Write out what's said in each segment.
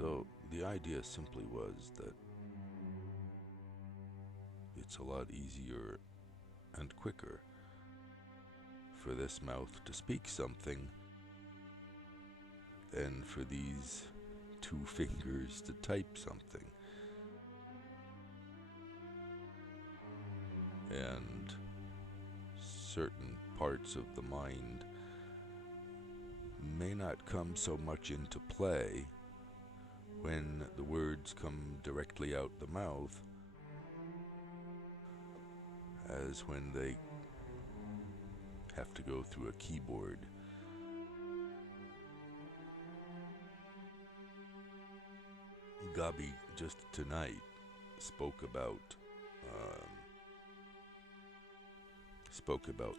So the idea simply was that it's a lot easier and quicker for this mouth to speak something than for these two fingers to type something. And certain parts of the mind may not come so much into play when the words come directly out the mouth as when they have to go through a keyboard. Gabi just tonight spoke about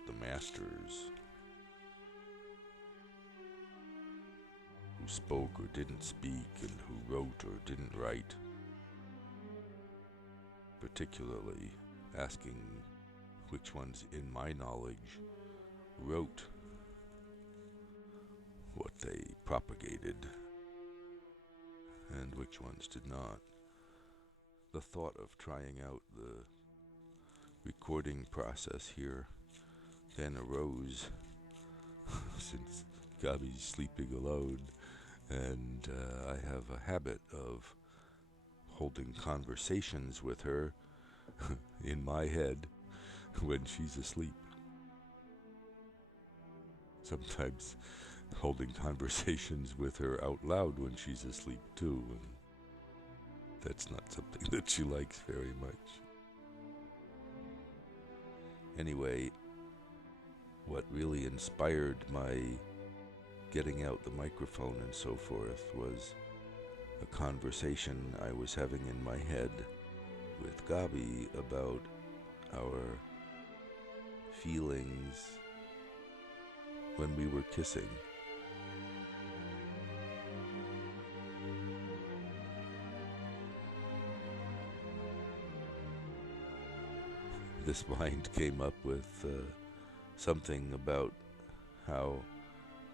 the masters who spoke or didn't speak, and who wrote or didn't write, particularly asking which ones in my knowledge wrote what they propagated and which ones did not. The thought of trying out the recording process here then arose since Gabi's sleeping alone, and I have a habit of holding conversations with her in my head when she's asleep. Sometimes holding conversations with her out loud when she's asleep too, and that's not something that she likes very much. Anyway, what really inspired my getting out the microphone and so forth was a conversation I was having in my head with Gabi about our feelings when we were kissing. This mind came up with something about how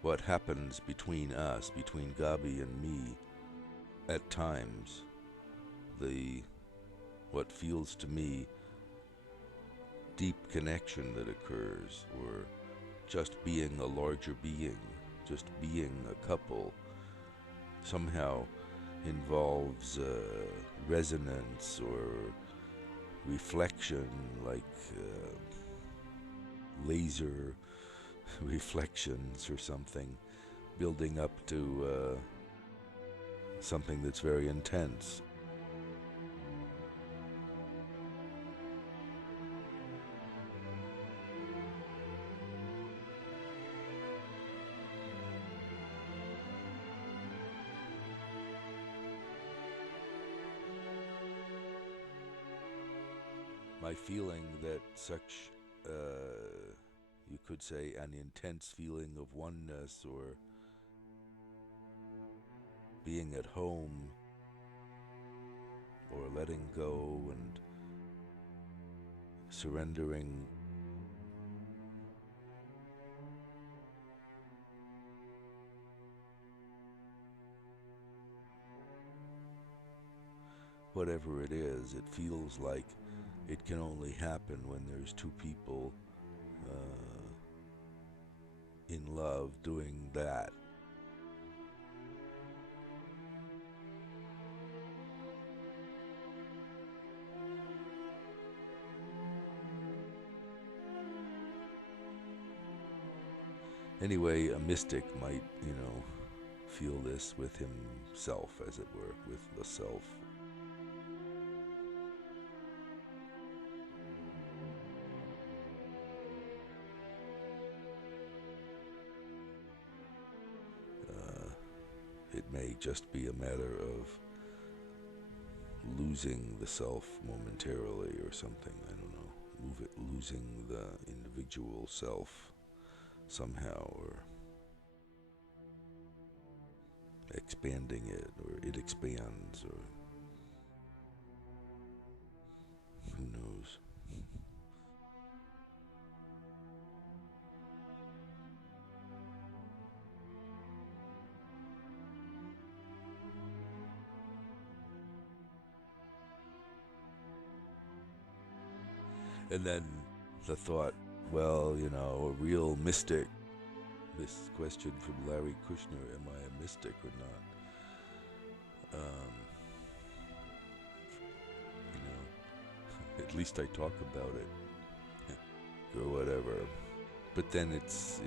what happens between us, between Gabi and me, at times, what feels to me deep connection that occurs, or just being a larger being, just being a couple, somehow involves resonance or reflection, like laser reflections or something, building up to something that's very intense. My feeling that such, you could say, an intense feeling of oneness, or being at home, or letting go and surrendering, whatever it is, it feels like it can only happen when there's two people in love doing that. Anyway, a mystic might, feel this with himself, as it were, with the self. It may just be a matter of losing the self momentarily or something, I don't know, losing the individual self somehow, or expanding it, or it expands, or who knows. And then the thought, well, a real mystic. This question from Larry Kushner, am I a mystic or not? At least I talk about it, or whatever. But then it's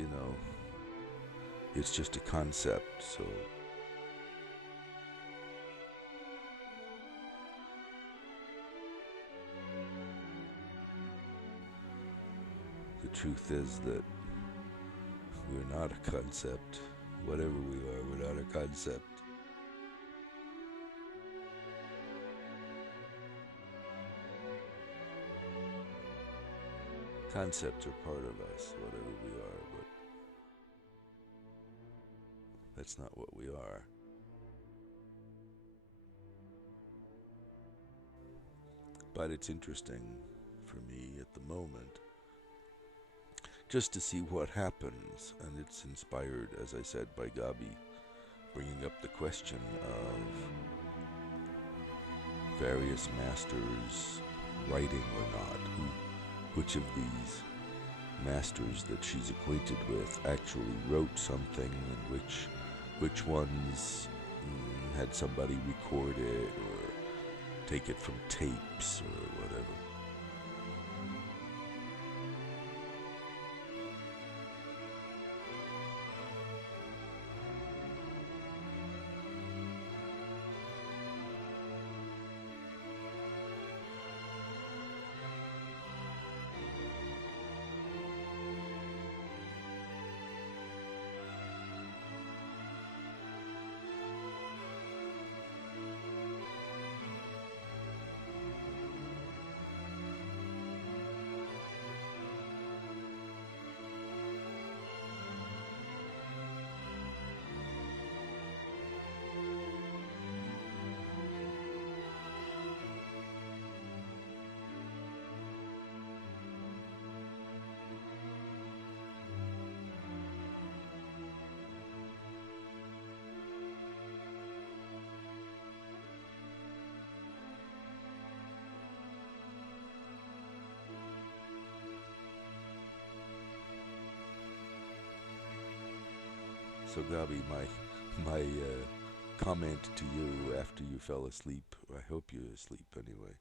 just a concept, so the truth is that we're not a concept. Whatever we are, we're not a concept. Concepts are part of us, whatever we are, but that's not what we are. But it's interesting for me at the moment just to see what happens, and it's inspired, as I said, by Gabi bringing up the question of various masters writing or not, which of these masters that she's acquainted with actually wrote something, and which ones had somebody record it or take it from tapes or whatever. So Gabi, my comment to you after you fell asleep, I hope you're asleep anyway,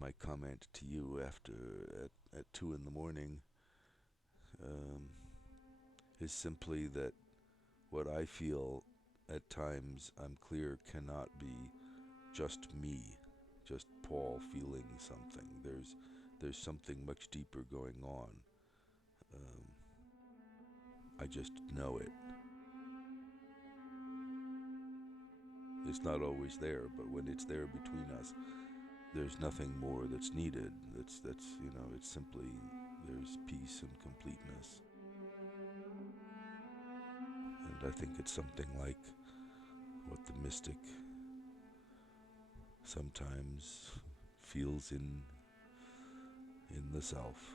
my comment to you after at 2 in the morning is simply that what I feel at times, I'm clear, cannot be just me, just Paul feeling something. There's something much deeper going on. I just know it. It's not always there, but when it's there between us, there's nothing more that's needed. It's simply, there's peace and completeness. And I think it's something like what the mystic sometimes feels in the self.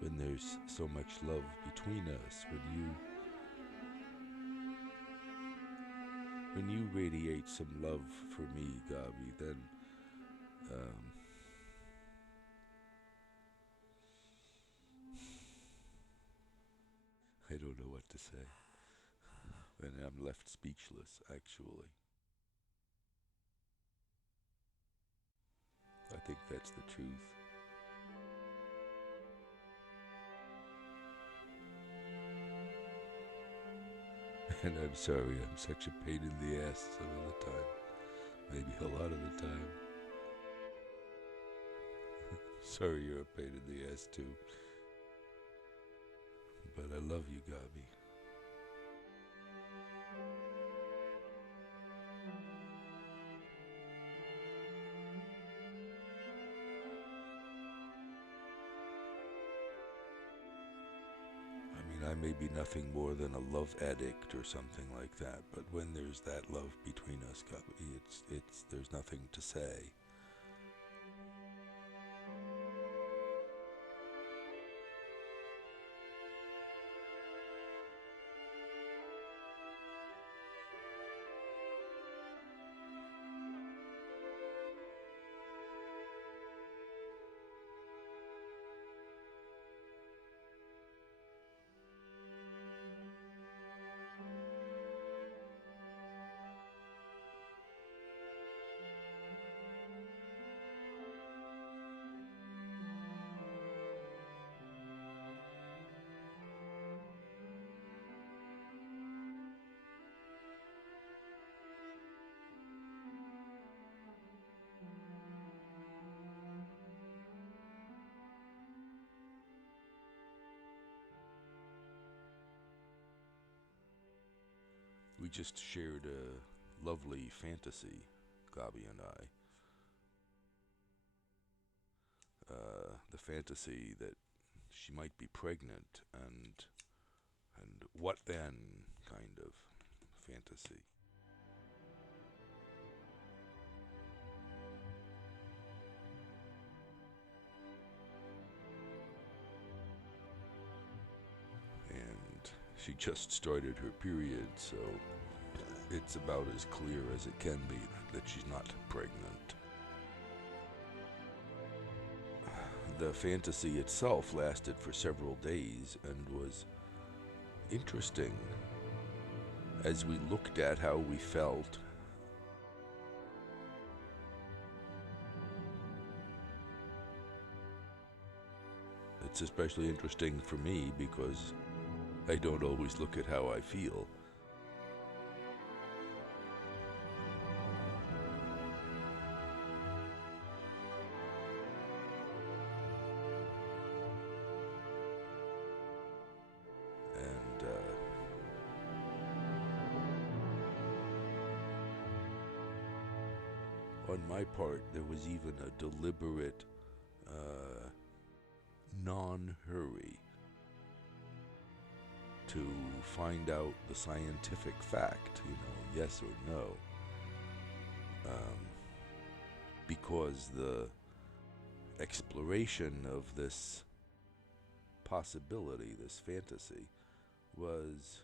When there's so much love between us, when you radiate some love for me, Gabi, then I don't know what to say. And I'm left speechless, actually. I think that's the truth. And I'm sorry, I'm such a pain in the ass some of the time. Maybe a lot of the time. Sorry you're a pain in the ass too. But I love you, Gabi. I may be nothing more than a love addict or something like that, but when there's that love between us, Gabi, there's nothing to say. just shared a lovely fantasy, Gabi and I. The fantasy that she might be pregnant, and what then kind of fantasy. And she just started her period, so it's about as clear as it can be that she's not pregnant. The fantasy itself lasted for several days and was interesting as we looked at how we felt. It's especially interesting for me because I don't always look at how I feel. And on my part, there was even a deliberate non-hurry to find out the scientific fact, yes or no. Because the exploration of this possibility, this fantasy, was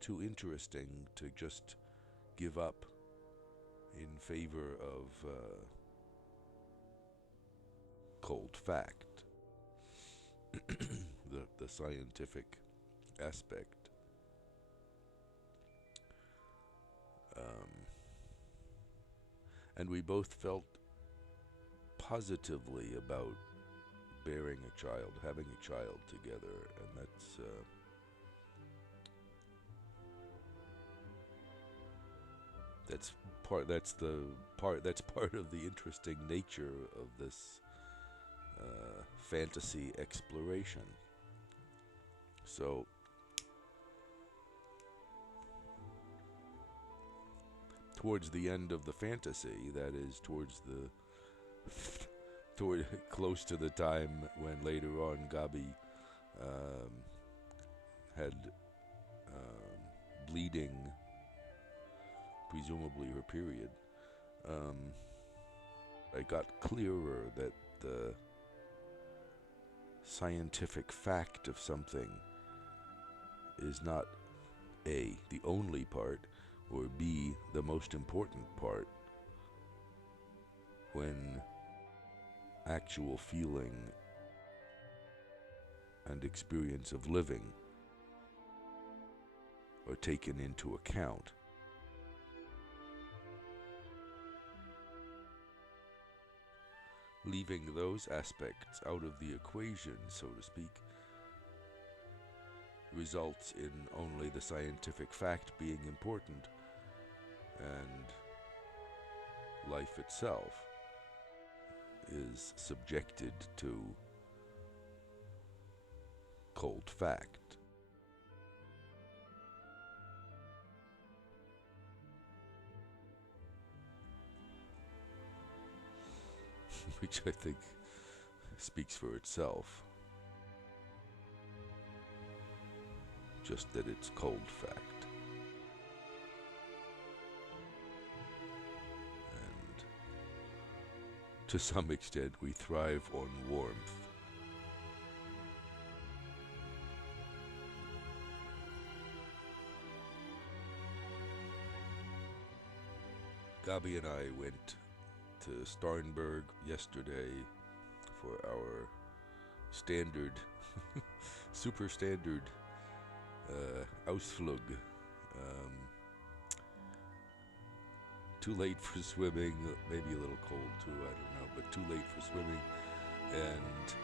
too interesting to just give up in favor of cold fact, the scientific aspect. And we both felt positively about bearing a child, having a child together, and that's part of the interesting nature of this fantasy exploration. So towards the end of the fantasy, that is toward close to the time when later on Gabi had bleeding, presumably her period, I got clearer that the scientific fact of something is not A, the only part, or B, the most important part, when actual feeling and experience of living are taken into account. Leaving those aspects out of the equation, so to speak, results in only the scientific fact being important, and life itself is subjected to cold fact. Which I think speaks for itself. Just that it's cold fact. And to some extent we thrive on warmth. Gabi and I went to Starnberg yesterday for our standard, super standard Ausflug. Too late for swimming, maybe a little cold too, I don't know, but too late for swimming, and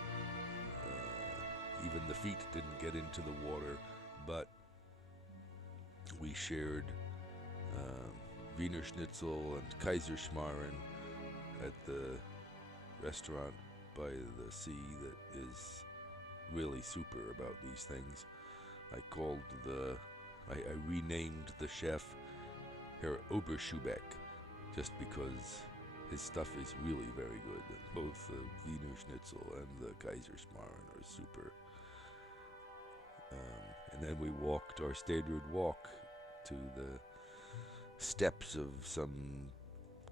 even the feet didn't get into the water, but we shared Wiener Schnitzel and Kaiserschmarren at the restaurant by the sea that is really super about these things. I called the I renamed the chef Herr Oberschubeck, just because his stuff is really very good. Both the Wiener Schnitzel and the Kaiserschmarrn are super. And then we walked our standard walk to the steps of some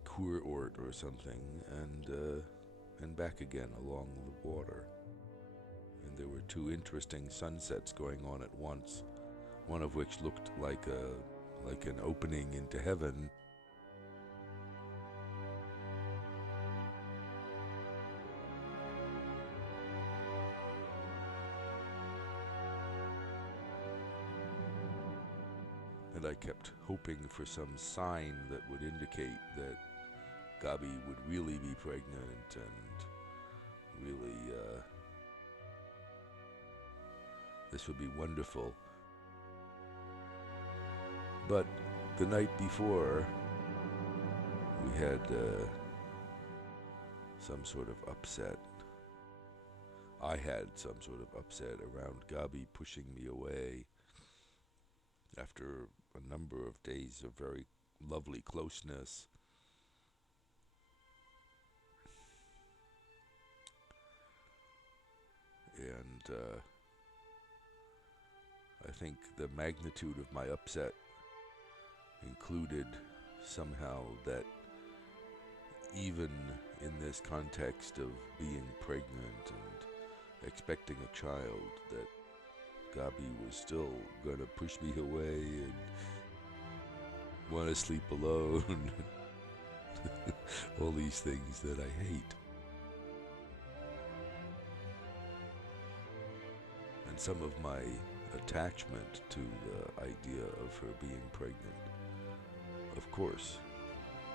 Kurort or something, and back again along the water. And there were two interesting sunsets going on at once, one of which looked like an opening into heaven. And I kept hoping for some sign that would indicate that Gabi would really be pregnant and really, this would be wonderful. But the night before, we had some sort of upset. I had some sort of upset around Gabi pushing me away after a number of days of very lovely closeness. And I think the magnitude of my upset included somehow that even in this context of being pregnant and expecting a child, that Gabi was still going to push me away and want to sleep alone. All these things that I hate. And some of my attachment to the idea of her being pregnant, of course,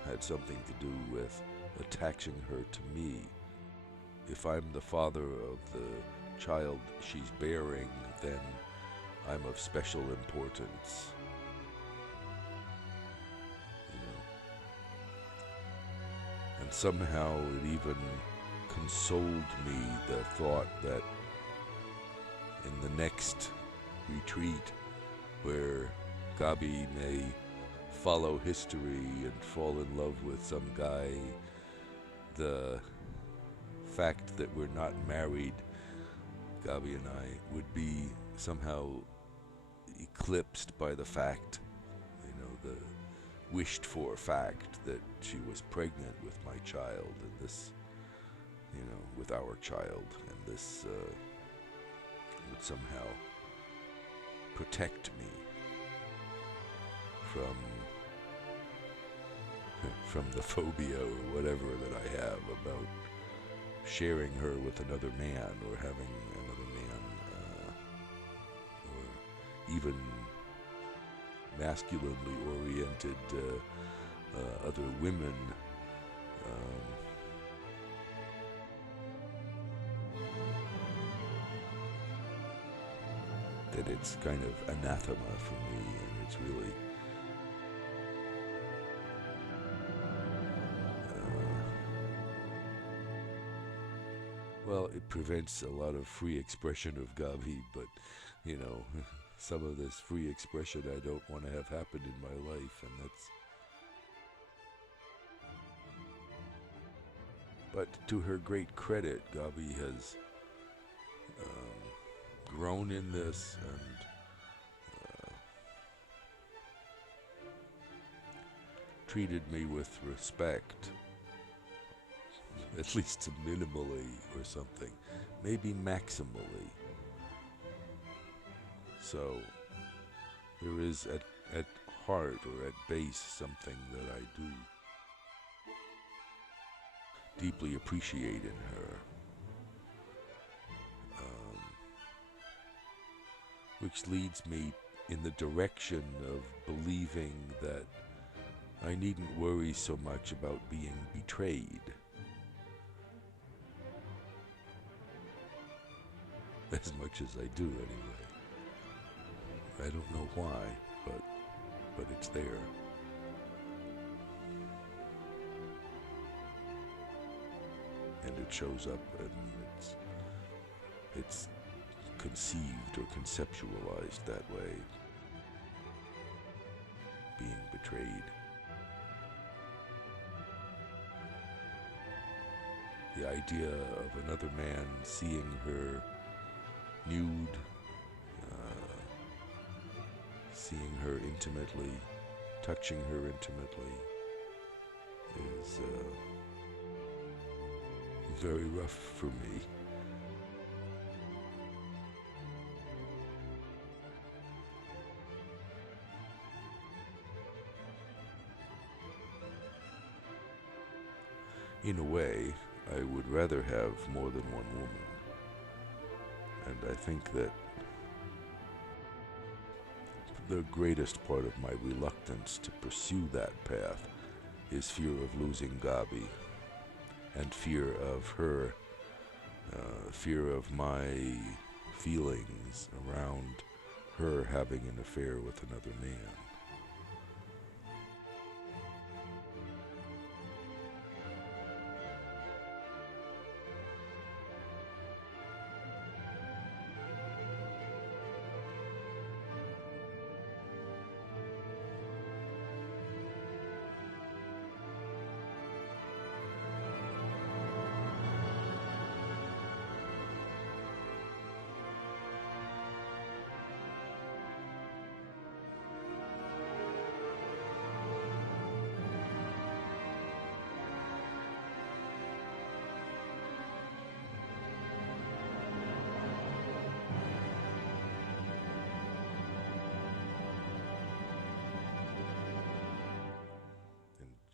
had something to do with attaching her to me. If I'm the father of the child she's bearing, then I'm of special importance. You know? And somehow it even consoled me, the thought that in the next retreat, where Gabi may follow history and fall in love with some guy, the fact that we're not married, Gabi and I, would be somehow eclipsed by the fact, the wished for fact that she was pregnant with my child, and this, with our child, and this would somehow protect me from the phobia or whatever that I have about sharing her with another man, or having another man, or even masculinely oriented other women. That it's kind of anathema for me, and it's really well, it prevents a lot of free expression of Gabi, but some of this free expression I don't want to have happen in my life, and that's. But to her great credit, Gabi has grown in this and treated me with respect, at least minimally or something, maybe maximally. So there is at heart or at base something that I do deeply appreciate in her, which leads me in the direction of believing that I needn't worry so much about being betrayed. As much as I do, anyway. I don't know why, but it's there. And it shows up, and it's conceived or conceptualized that way. being betrayed. The idea of another man seeing her nude, seeing her intimately, touching her intimately, is very rough for me. In a way, I would rather have more than one woman. And I think that the greatest part of my reluctance to pursue that path is fear of losing Gabi, and fear of her, fear of my feelings around her having an affair with another man.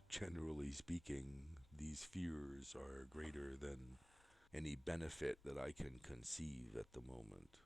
Generally speaking, these fears are greater than any benefit that I can conceive at the moment.